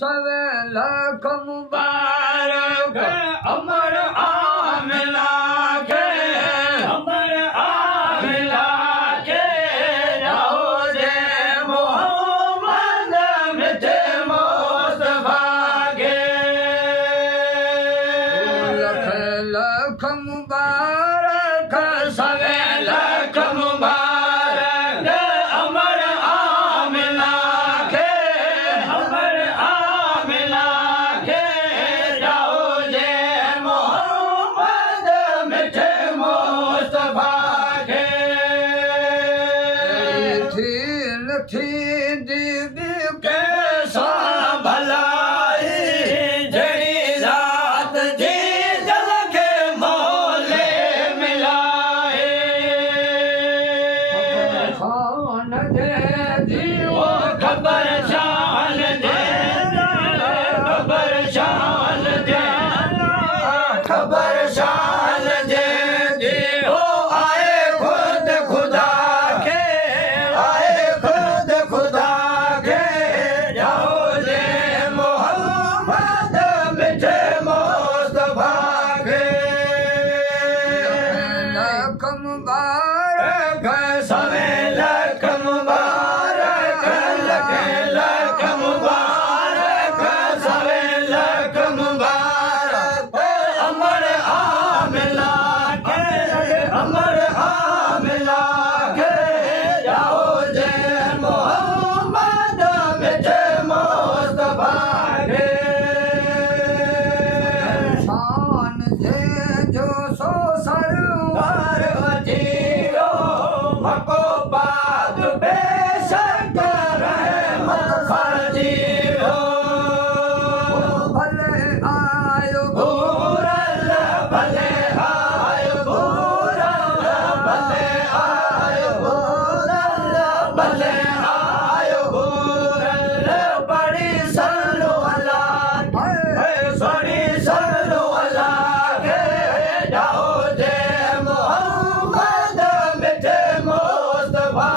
सवे लख मुबारक अमर आमिला के अमर आमिला के जाओ जे मोहम्मद मिठे मुस्तफा के लख लख मुबारक सवे लख मुबारक अमर आमिला के अमर आमिला के जाओ जे मोहम्मद मिठे मुस्तफा के थी दीदी के सा भलाई जड़ी रात जी जल के मोले मिलाए खान दे दियो खबर शान दे खबर शान दे खबर शान दे दियो आए खुद खुदा के आए खुद खुदा के जाओ जे मोहम्मद मिठे मुस्तफा के लख मुबारक सवे लख मुबारक लख मुबारक सवे लख मुबारक अमर आमिला के अमर आमिला के जाओ जे मोहम्मद मिठे मुस्तफा के शान जे जो सो सरवर अजीरो मको बाद बेशक रहमत फर्जीरो भले आयो भूरल भले आयो भूरल भले आयो भूरल भले आयो भूरल बड़ी सल्लु अल्लाह बड़ी सल्लु अल्लाह के जाओ जे मोहम्मद मिठे मुस्तफा